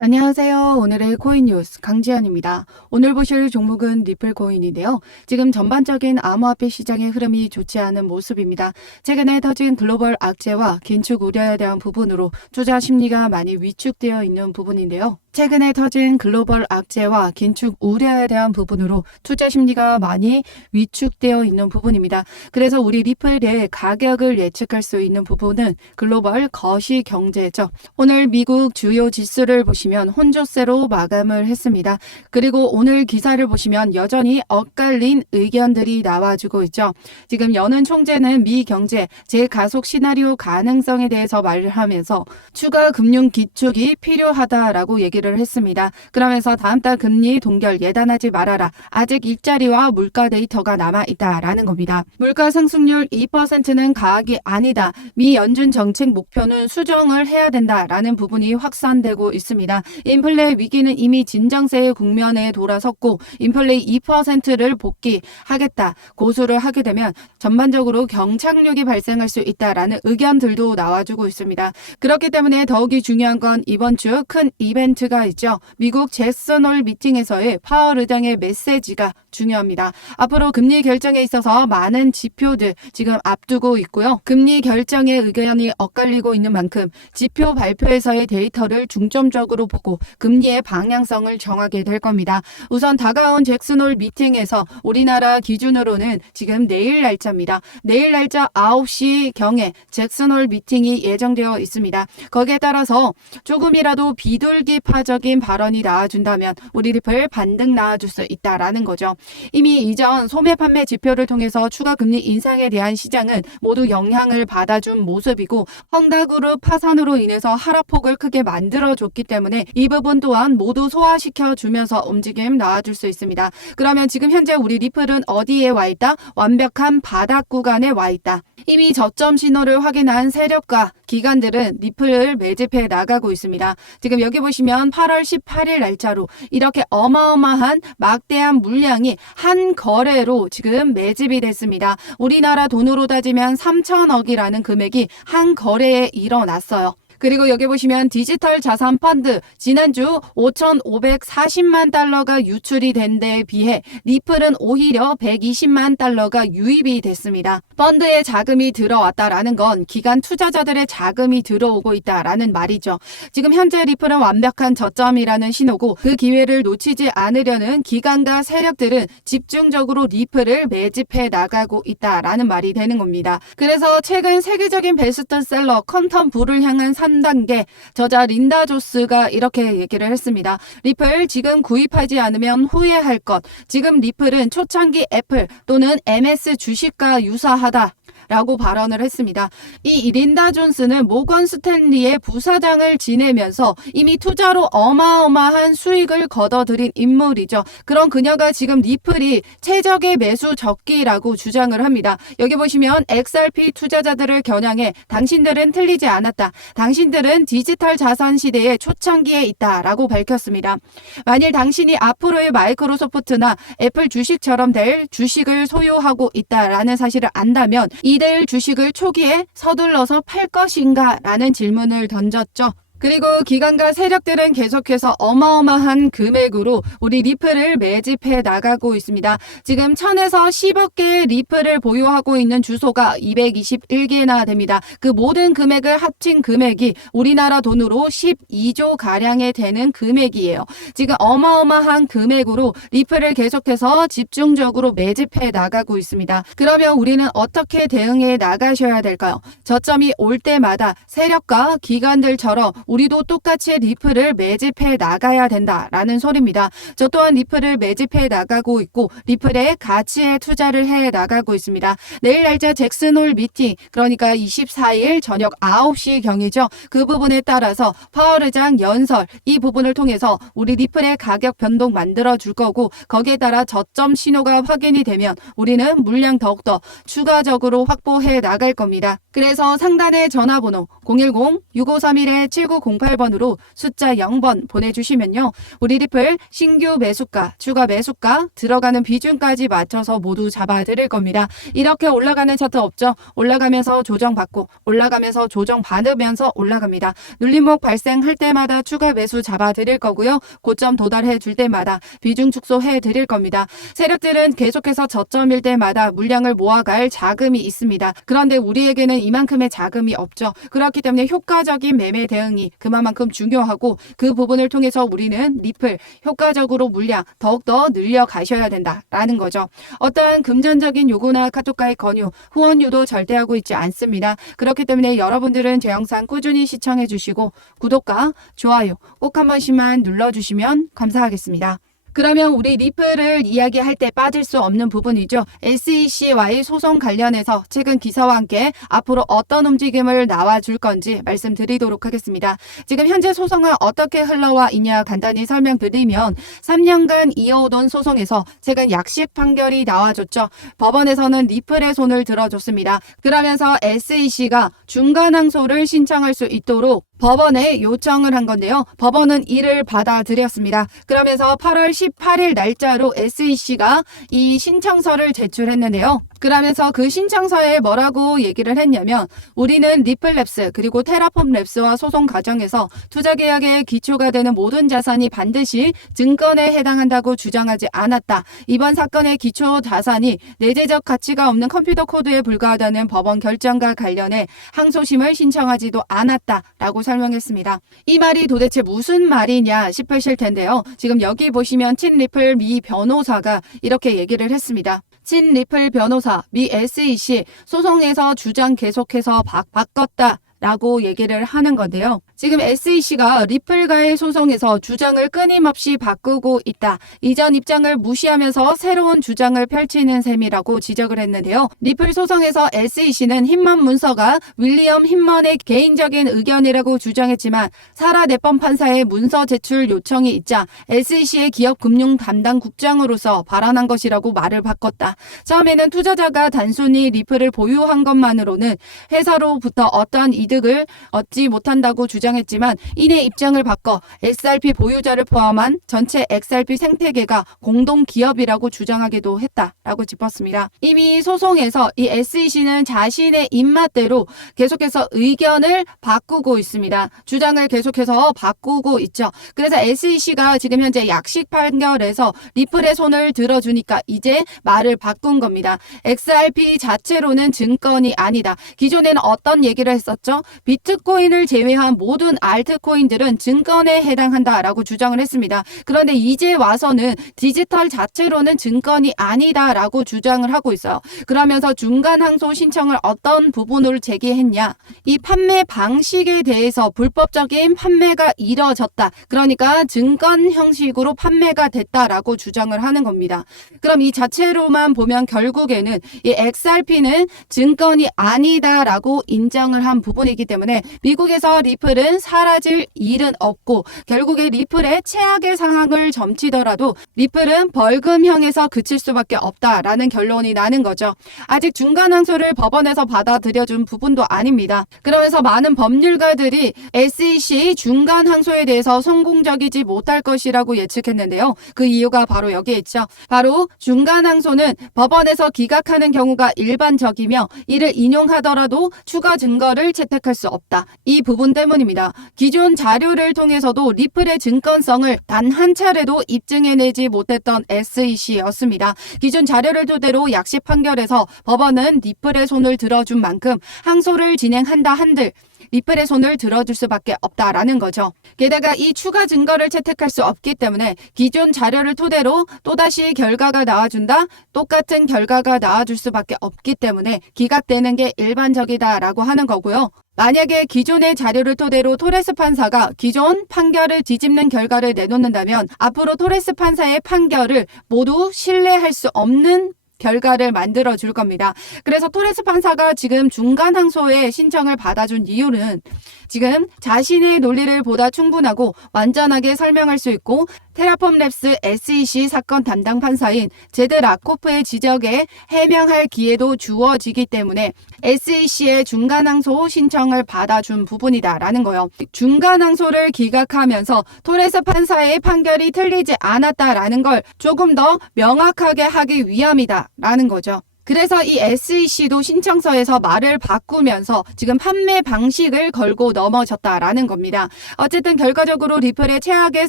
안녕하세요. 오늘의 코인 뉴스 강지연입니다. 오늘 보실 종목은 리플 코인인데요. 지금 전반적인 암호화폐 시장의 흐름이 좋지 않은 모습입니다. 최근에 터진 글로벌 악재와 긴축 우려에 대한 부분으로 투자 심리가 많이 위축되어 있는 부분인데요. 최근에 터진 글로벌 악재와 긴축 우려에 대한 부분으로 투자 심리가 많이 위축되어 있는 부분입니다. 그래서 우리 리플의 가격을 예측할 수 있는 부분은 글로벌 거시 경제죠. 오늘 미국 주요 지수를 보시면 혼조세로 마감을 했습니다. 그리고 오늘 기사를 보시면 여전히 엇갈린 의견들이 나와주고 있죠. 지금 연은 총재는 미 경제 재가속 시나리오 가능성에 대해서 말을 하면서 추가 금융 기축이 필요하다라고 얘기를 했습니다. 그러면서 다음 달 금리 동결 예단하지 말아라. 아직 일자리와 물가 데이터가 남아있다라는 겁니다. 물가 상승률 2%는 가학이 아니다. 미 연준 정책 목표는 수정을 해야 된다라는 부분이 확산되고 있습니다. 인플레 위기는 이미 진정세의 국면에 돌아섰고 인플레 2%를 복귀하겠다. 고수를 하게 되면 전반적으로 경착륙이 발생할 수 있다라는 의견들도 나와주고 있습니다. 그렇기 때문에 더욱이 중요한 건 이번 주 큰 이벤트가 있죠. 미국 잭슨 홀 미팅에서의 파월 의장의 메시지가 중요합니다. 앞으로 금리 결정에 있어서 많은 지표들 지금 앞두고 있고요. 금리 결정의 의견이 엇갈리고 있는 만큼 지표 발표에서의 데이터를 중점적으로 보고 금리의 방향성을 정하게 될 겁니다. 우선 다가온 잭슨 홀 미팅에서 우리나라 기준으로는 지금 내일 날짜입니다. 내일 날짜 9시경에 잭슨 홀 미팅이 예정되어 있습니다. 거기에 따라서 조금이라도 비둘기파적인 발언이 나와준다면 우리 리플 반등 나와줄 수 있다라는 거죠. 이미 이전 소매 판매 지표를 통해서 추가 금리 인상에 대한 시장은 모두 영향을 받아준 모습이고 헝다그룹 파산으로 인해서 하락폭을 크게 만들어줬기 때문에 이 부분 또한 모두 소화시켜주면서 움직임 나와줄 수 있습니다. 그러면 지금 현재 우리 리플은 어디에 와 있다? 완벽한 바닥 구간에 와 있다. 이미 저점 신호를 확인한 세력과 기관들은 리플을 매집해 나가고 있습니다. 지금 여기 보시면 8월 18일 날짜로 이렇게 어마어마한 막대한 물량이 한 거래로 지금 매집이 됐습니다. 우리나라 돈으로 따지면 3천억이라는 금액이 한 거래에 일어났어요. 그리고 여기 보시면 디지털 자산 펀드 지난주 5,540만 달러가 유출이 된 데에 비해 리플은 오히려 120만 달러가 유입이 됐습니다. 펀드에 자금이 들어왔다라는 건 기관 투자자들의 자금이 들어오고 있다라는 말이죠. 지금 현재 리플은 완벽한 저점이라는 신호고 그 기회를 놓치지 않으려는 기관과 세력들은 집중적으로 리플을 매집해 나가고 있다라는 말이 되는 겁니다. 그래서 최근 세계적인 베스트셀러 퀀텀 부를 향한 3단계 저자 린다 조스가 이렇게 얘기를 했습니다. 리플 지금 구입하지 않으면 후회할 것. 지금 리플은 초창기 애플 또는 MS 주식과 유사하다. 라고 발언을 했습니다. 이 린다 존스는 모건 스탠리의 부사장을 지내면서 이미 투자로 어마어마한 수익을 거둬들인 인물이죠. 그런 그녀가 지금 리플이 최적의 매수 적기라고 주장을 합니다. 여기 보시면 XRP 투자자들을 겨냥해 당신들은 틀리지 않았다. 당신들은 디지털 자산 시대의 초창기에 있다라고 밝혔습니다. 만일 당신이 앞으로의 마이크로소프트나 애플 주식처럼 될 주식을 소유하고 있다라는 사실을 안다면 이들 주식을 초기에 서둘러서 팔 것인가? 라는 질문을 던졌죠. 그리고 기관과 세력들은 계속해서 어마어마한 금액으로 우리 리플을 매집해 나가고 있습니다. 지금 1000에서 10억 개의 리플을 보유하고 있는 주소가 221개나 됩니다. 그 모든 금액을 합친 금액이 우리나라 돈으로 12조 가량에 되는 금액이에요. 지금 어마어마한 금액으로 리플을 계속해서 집중적으로 매집해 나가고 있습니다. 그러면 우리는 어떻게 대응해 나가셔야 될까요? 저점이 올 때마다 세력과 기관들처럼 우리도 똑같이 리플을 매집해 나가야 된다라는 소리입니다. 저 또한 리플을 매집해 나가고 있고 리플의 가치에 투자를 해 나가고 있습니다. 내일 날짜 잭슨 홀 미팅 그러니까 24일 저녁 9시경이죠. 그 부분에 따라서 파월 의장 연설 이 부분을 통해서 우리 리플의 가격 변동 만들어 줄 거고 거기에 따라 저점 신호가 확인이 되면 우리는 물량 더욱더 추가적으로 확보해 나갈 겁니다. 그래서 상단의 전화번호 010-6531-7908번으로 숫자 0번 보내주시면요. 우리 리플 신규 매수가, 추가 매수가, 들어가는 비중까지 맞춰서 모두 잡아드릴 겁니다. 이렇게 올라가는 차트 없죠? 올라가면서 조정받고 올라가면서 조정받으면서 올라갑니다. 눌림목 발생할 때마다 추가 매수 잡아드릴 거고요. 고점 도달해 줄 때마다 비중 축소해 드릴 겁니다. 세력들은 계속해서 저점일 때마다 물량을 모아갈 자금이 있습니다. 그런데 우리에게는 이만큼의 자금이 없죠. 그렇기 때문에 효과적인 매매 대응이 그만큼 중요하고 그 부분을 통해서 우리는 리플 효과적으로 물량 더욱더 늘려 가셔야 된다라는 거죠. 어떠한 금전적인 요구나 카톡과의 권유, 후원 유도 절대 하고 있지 않습니다. 그렇기 때문에 여러분들은 제 영상 꾸준히 시청해 주시고 구독과 좋아요 꼭 한 번씩만 눌러주시면 감사하겠습니다. 그러면 우리 리플을 이야기할 때 빠질 수 없는 부분이죠. SEC와의 소송 관련해서 최근 기사와 함께 앞으로 어떤 움직임을 나와줄 건지 말씀드리도록 하겠습니다. 지금 현재 소송은 어떻게 흘러와 있냐 간단히 설명드리면 3년간 이어오던 소송에서 최근 약식 판결이 나와줬죠. 법원에서는 리플의 손을 들어줬습니다. 그러면서 SEC가 중간 항소를 신청할 수 있도록 법원에 요청을 한 건데요. 법원은 이를 받아들였습니다. 그러면서 8월 18일 날짜로 SEC가 이 신청서를 제출했는데요. 그러면서 그 신청서에 뭐라고 얘기를 했냐면 우리는 리플랩스 그리고 테라폼랩스와 소송 과정에서 투자계약의 기초가 되는 모든 자산이 반드시 증권에 해당한다고 주장하지 않았다. 이번 사건의 기초 자산이 내재적 가치가 없는 컴퓨터 코드에 불과하다는 법원 결정과 관련해 항소심을 신청하지도 않았다라고 설명했습니다. 이 말이 도대체 무슨 말이냐 싶으실 텐데요. 지금 여기 보시면 친리플 미 변호사가 이렇게 얘기를 했습니다. 친리플 변호사 미 SEC 소송에서 주장 계속해서 바꿨다. 라고 얘기를 하는 건데요. 지금 SEC가 리플과의 소송에서 주장을 끊임없이 바꾸고 있다. 이전 입장을 무시하면서 새로운 주장을 펼치는 셈이라고 지적을 했는데요. 리플 소송에서 SEC는 힌먼 문서가 윌리엄 힌먼의 개인적인 의견이라고 주장했지만 사라 네번 판사의 문서 제출 요청이 있자 SEC의 기업금융 담당 국장으로서 발언한 것이라고 말을 바꿨다. 처음에는 투자자가 단순히 리플을 보유한 것만으로는 회사로부터 어떠한 이득을 얻지 못한다고 주장했지만 이내 입장을 바꿔 XRP 보유자를 포함한 전체 XRP 생태계가 공동 기업이라고 주장하기도 했다라고 짚었습니다. 이미 소송에서 이 SEC는 자신의 입맛대로 계속해서 의견을 바꾸고 있습니다. 주장을 계속해서 바꾸고 있죠. 그래서 SEC가 지금 현재 약식 판결에서 리플의 손을 들어주니까 이제 말을 바꾼 겁니다. XRP 자체로는 증권이 아니다. 기존에는 어떤 얘기를 했었죠? 비트코인을 제외한 모든 알트코인들은 증권에 해당한다라고 주장을 했습니다. 그런데 이제 와서는 디지털 자체로는 증권이 아니다라고 주장을 하고 있어요. 그러면서 중간 항소 신청을 어떤 부분으로 제기했냐? 이 판매 방식에 대해서 불법적인 판매가 이뤄졌다. 그러니까 증권 형식으로 판매가 됐다라고 주장을 하는 겁니다. 그럼 이 자체로만 보면 결국에는 이 XRP는 증권이 아니다라고 인정을 한 부분이기 때문에 미국에서 리플은 사라질 일은 없고 결국에 리플의 최악의 상황을 점치더라도 리플은 벌금형에서 그칠 수밖에 없다라는 결론이 나는 거죠. 아직 중간 항소를 법원에서 받아들여준 부분도 아닙니다. 그러면서 많은 법률가들이 SEC 중간 항소에 대해서 성공적이지 못할 것이라고 예측했는데요. 그 이유가 바로 여기에 있죠. 바로 중간 항소는 법원에서 기각하는 경우가 일반적이며 이를 인용하더라도 추가 증거를 채택할 수 없다. 이 부분 때문입니다. 기존 자료를 통해서도 리플의 증권성을 단 한 차례도 입증해내지 못했던 SEC였습니다. 기존 자료를 토대로 약식 판결에서 법원은 리플의 손을 들어준 만큼 항소를 진행한다 한들 리플의 손을 들어줄 수밖에 없다라는 거죠. 게다가 이 추가 증거를 채택할 수 없기 때문에 기존 자료를 토대로 또다시 결과가 나와준다? 똑같은 결과가 나와줄 수밖에 없기 때문에 기각되는 게 일반적이다라고 하는 거고요. 만약에 기존의 자료를 토대로 토레스 판사가 기존 판결을 뒤집는 결과를 내놓는다면 앞으로 토레스 판사의 판결을 모두 신뢰할 수 없는 결과를 만들어 줄 겁니다. 그래서 토레스 판사가 지금 중간 항소의 신청을 받아준 이유는 지금 자신의 논리를 보다 충분하고 완전하게 설명할 수 있고 테라폼랩스 SEC 사건 담당 판사인 제드 라코프의 지적에 해명할 기회도 주어지기 때문에 SEC의 중간항소 신청을 받아준 부분이다라는 거예요. 중간항소를 기각하면서 토레스 판사의 판결이 틀리지 않았다라는 걸 조금 더 명확하게 하기 위함이다라는 거죠. 그래서 이 SEC도 신청서에서 말을 바꾸면서 지금 판매 방식을 걸고 넘어졌다라는 겁니다. 어쨌든 결과적으로 리플의 최악의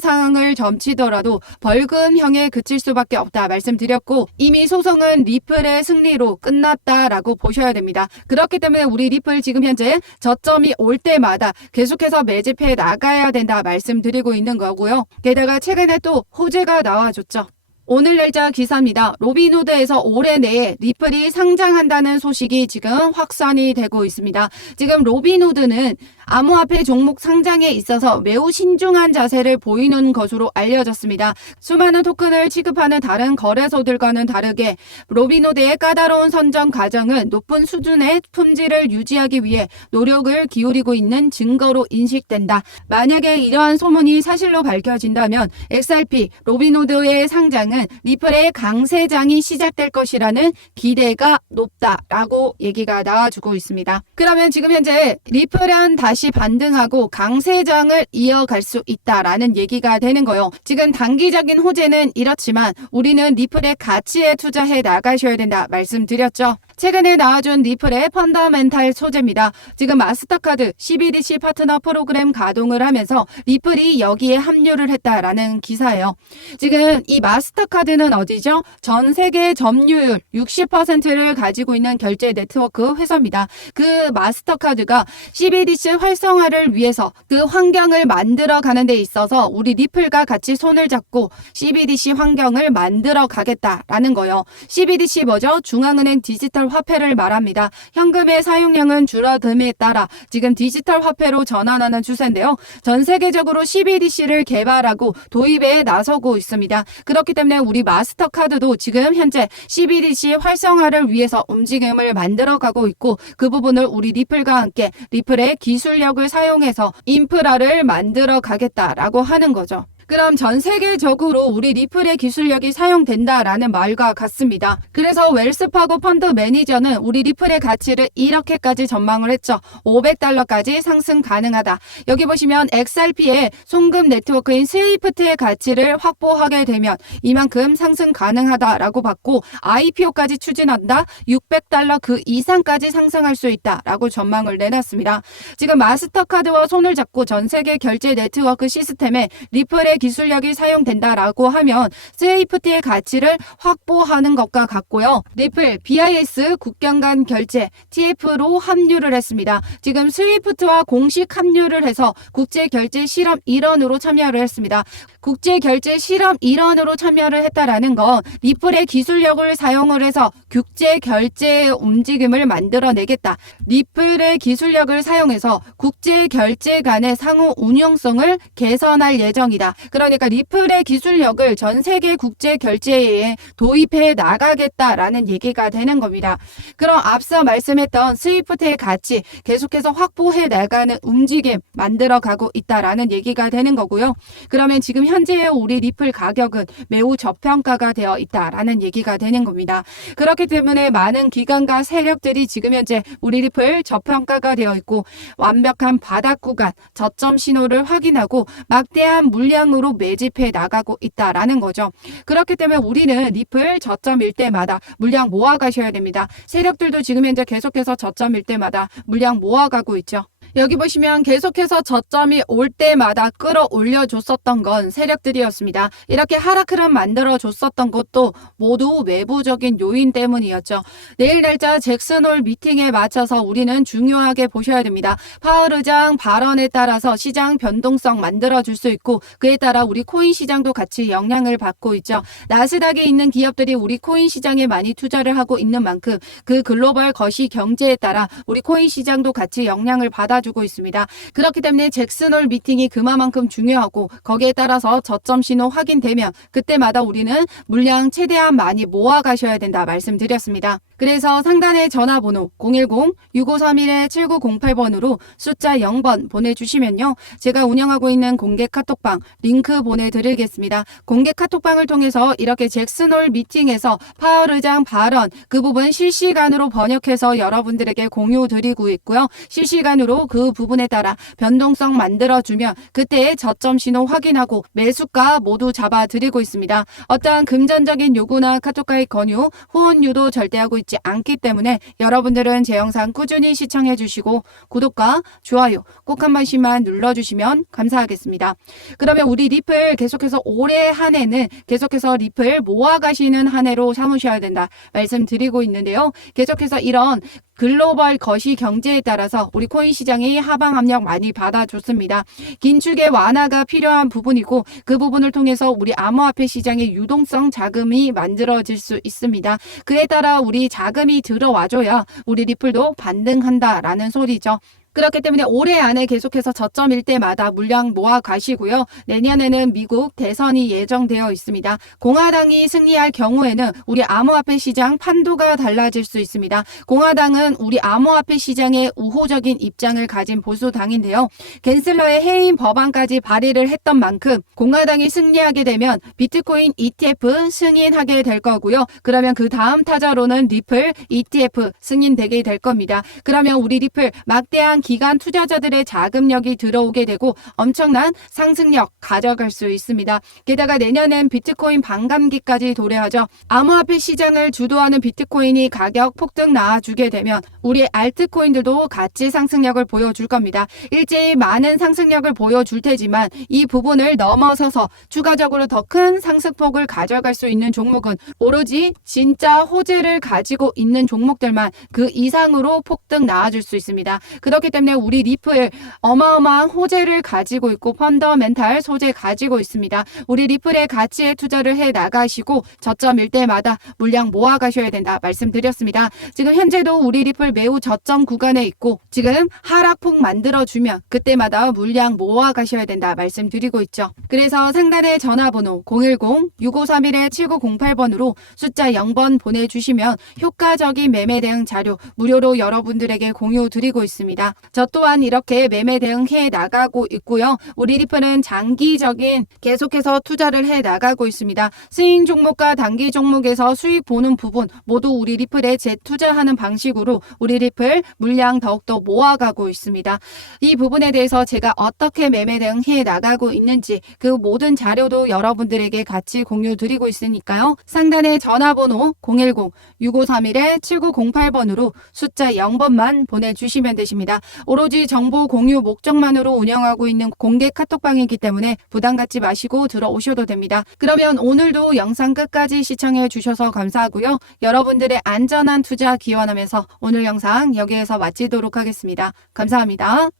상황을 점치더라도 벌금형에 그칠 수밖에 없다 말씀드렸고, 이미 소송은 리플의 승리로 끝났다라고 보셔야 됩니다. 그렇기 때문에 우리 리플 지금 현재 저점이 올 때마다 계속해서 매집해 나가야 된다 말씀드리고 있는 거고요. 게다가 최근에 또 호재가 나와줬죠. 오늘 날짜 기사입니다. 로빈후드에서 올해 내에 리플이 상장한다는 소식이 지금 확산이 되고 있습니다. 지금 로빈후드는 암호화폐 종목 상장에 있어서 매우 신중한 자세를 보이는 것으로 알려졌습니다. 수많은 토큰을 취급하는 다른 거래소들과는 다르게 로빈후드의 까다로운 선정 과정은 높은 수준의 품질을 유지하기 위해 노력을 기울이고 있는 증거로 인식된다. 만약에 이러한 소문이 사실로 밝혀진다면 XRP, 로빈후드의 상장은 리플의 강세장이 시작될 것이라는 기대가 높다라고 얘기가 나와주고 있습니다. 그러면 지금 현재 리플은 다시 반등하고 강세장을 이어갈 수 있다라는 얘기가 되는 거예요. 지금 단기적인 호재는 이렇지만 우리는 리플의 가치에 투자해 나가셔야 된다 말씀드렸죠. 최근에 나와준 리플의 펀더멘탈 소재입니다. 지금 마스터카드 CBDC 파트너 프로그램 가동을 하면서 리플이 여기에 합류를 했다라는 기사예요. 지금 이 마스터카드는 어디죠? 전 세계 점유율 60%를 가지고 있는 결제 네트워크 회사입니다. 그 마스터카드가 CBDC 활성화를 위해서 그 환경을 만들어 가는 데 있어서 우리 리플과 같이 손을 잡고 CBDC 환경을 만들어 가겠다라는 거예요. CBDC 뭐죠? 중앙은행 디지털 화폐를 말합니다. 현금의 사용량은 줄어듦에 따라 지금 디지털 화폐로 전환하는 추세인데요. 전 세계적으로 CBDC를 개발하고 도입에 나서고 있습니다. 그렇기 때문에 우리 마스터카드도 지금 현재 CBDC 활성화를 위해서 움직임을 만들어가고 있고, 그 부분을 우리 리플과 함께 리플의 기술력을 사용해서 인프라를 만들어 가겠다라고 하는 거죠. 그럼 전 세계적으로 우리 리플의 기술력이 사용된다라는 말과 같습니다. 그래서 웰스파고 펀드 매니저는 우리 리플의 가치를 이렇게까지 전망을 했죠. $500까지 상승 가능하다. 여기 보시면 XRP의 송금 네트워크인 스위프트의 가치를 확보하게 되면 이만큼 상승 가능하다라고 봤고, IPO까지 추진한다. $600 그 이상까지 상승할 수 있다라고 전망을 내놨습니다. 지금 마스터카드와 손을 잡고 전 세계 결제 네트워크 시스템에 리플의 기술력이 사용된다라고 하면 스위프트의 가치를 확보하는 것과 같고요. 리플, BIS 국경 간 결제, TF로 합류를 했습니다. 지금 스위프트와 공식 합류를 해서 국제결제 실험 일원으로 참여를 했습니다. 국제결제 실험 일원으로 참여를 했다라는 건 리플의 기술력을 사용을 해서 국제결제의 움직임을 만들어내겠다. 리플의 기술력을 사용해서 국제결제 간의 상호 운용성을 개선할 예정이다. 그러니까 리플의 기술력을 전 세계 국제 결제에 도입해 나가겠다라는 얘기가 되는 겁니다. 그럼 앞서 말씀했던 스위프트의 가치 계속해서 확보해 나가는 움직임 만들어가고 있다라는 얘기가 되는 거고요. 그러면 지금 현재의 우리 리플 가격은 매우 저평가가 되어 있다라는 얘기가 되는 겁니다. 그렇기 때문에 많은 기관과 세력들이 지금 현재 우리 리플 저평가가 되어 있고, 완벽한 바닥 구간 저점 신호를 확인하고 막대한 물량으로 매집해 나가고 있다라는 거죠. 그렇기 때문에 우리는 리플 저점일 때마다 물량 모아가셔야 됩니다. 세력들도 지금 현재 계속해서 저점일 때마다 물량 모아가고 있죠. 여기 보시면 계속해서 저점이 올 때마다 끌어올려 줬었던 건 세력들이었습니다. 이렇게 하락 흐름 만들어 줬었던 것도 모두 외부적인 요인 때문이었죠. 내일 날짜 잭슨홀 미팅에 맞춰서 우리는 중요하게 보셔야 됩니다. 파월 의장 발언에 따라서 시장 변동성 만들어 줄 수 있고, 그에 따라 우리 코인 시장도 같이 영향을 받고 있죠. 나스닥에 있는 기업들이 우리 코인 시장에 많이 투자를 하고 있는 만큼 그 글로벌 거시 경제에 따라 우리 코인 시장도 같이 영향을 받아주고 있습니다. 그렇기 때문에 잭슨홀 미팅이 그만큼 중요하고, 거기에 따라서 저점 신호 확인되면 그때마다 우리는 물량 최대한 많이 모아 가셔야 된다 말씀드렸습니다. 그래서 상단의 전화번호 010-6531-7908번으로 숫자 0번 보내주시면요. 제가 운영하고 있는 공개 카톡방 링크 보내드리겠습니다. 공개 카톡방을 통해서 이렇게 잭슨홀 미팅에서 파월 의장 발언 그 부분 실시간으로 번역해서 여러분들에게 공유 드리고 있고요. 실시간으로 그 부분에 따라 변동성 만들어주면 그때의 저점 신호 확인하고 매수가 모두 잡아드리고 있습니다. 어떠한 금전적인 요구나 카톡가입 권유, 후원유도 절대 하고 있지 않기 때문에 여러분들은 제 영상 꾸준히 시청해 주시고 구독과 좋아요 꼭 한 번씩만 눌러주시면 감사하겠습니다. 그러면 우리 리플 계속해서 올해 한 해는 계속해서 리플 모아가시는 한 해로 삼으셔야 된다 말씀드리고 있는데요. 계속해서 이런 글로벌 거시 경제에 따라서 우리 코인 시장이 하방 압력 많이 받아줬습니다. 긴축의 완화가 필요한 부분이고 그 부분을 통해서 우리 암호화폐 시장의 유동성 자금이 만들어질 수 있습니다. 그에 따라 우리 자금이 들어와줘야 우리 리플도 반등한다라는 소리죠. 그렇기 때문에 올해 안에 계속해서 저점일 때마다 물량 모아 가시고요. 내년에는 미국 대선이 예정되어 있습니다. 공화당이 승리할 경우에는 우리 암호화폐 시장 판도가 달라질 수 있습니다. 공화당은 우리 암호화폐 시장에 우호적인 입장을 가진 보수당인데요. 갠슬러의 해임 법안까지 발의를 했던 만큼 공화당이 승리하게 되면 비트코인 ETF 승인하게 될 거고요. 그러면 그 다음 타자로는 리플 ETF 승인되게 될 겁니다. 그러면 우리 리플 막대한 기관 투자자들의 자금력이 들어오게 되고 엄청난 상승력 가져갈 수 있습니다. 게다가 내년엔 비트코인 반감기까지 도래하죠. 암호화폐 시장을 주도하는 비트코인이 가격 폭등 나와주게 되면 우리 알트코인들도 같이 상승력을 보여줄 겁니다. 일제히 많은 상승력을 보여줄 테지만 이 부분을 넘어서서 추가적으로 더 큰 상승폭을 가져갈 수 있는 종목은 오로지 진짜 호재를 가지고 있는 종목들만 그 이상으로 폭등 나와줄 수 있습니다. 그렇기 때문에 우리 리플 어마어마한 호재를 가지고 있고 펀더멘탈 소재 가지고 있습니다. 우리 리플에 가치에 투자를 해 나가시고 저점일 때마다 물량 모아 가셔야 된다 말씀드렸습니다. 지금 현재도 우리 리플 매우 저점 구간에 있고 지금 하락폭 만들어주면 그때마다 물량 모아 가셔야 된다 말씀드리고 있죠. 그래서 상단의 전화번호 010-6531-7908번으로 숫자 0번 보내주시면 효과적인 매매 대응 자료 무료로 여러분들에게 공유 드리고 있습니다. 저 또한 이렇게 매매 대응해 나가고 있고요. 우리 리플은 장기적인 계속해서 투자를 해 나가고 있습니다. 스윙 종목과 단기 종목에서 수익 보는 부분 모두 우리 리플에 재투자하는 방식으로 우리 리플 물량 더욱더 모아가고 있습니다. 이 부분에 대해서 제가 어떻게 매매 대응해 나가고 있는지 그 모든 자료도 여러분들에게 같이 공유 드리고 있으니까요. 상단에 전화번호 010-6531-7908번으로 숫자 0번만 보내주시면 되십니다. 오로지 정보 공유 목적만으로 운영하고 있는 공개 카톡방이기 때문에 부담 갖지 마시고 들어오셔도 됩니다. 그러면 오늘도 영상 끝까지 시청해 주셔서 감사하고요. 여러분들의 안전한 투자 기원하면서 오늘 영상 여기에서 마치도록 하겠습니다. 감사합니다.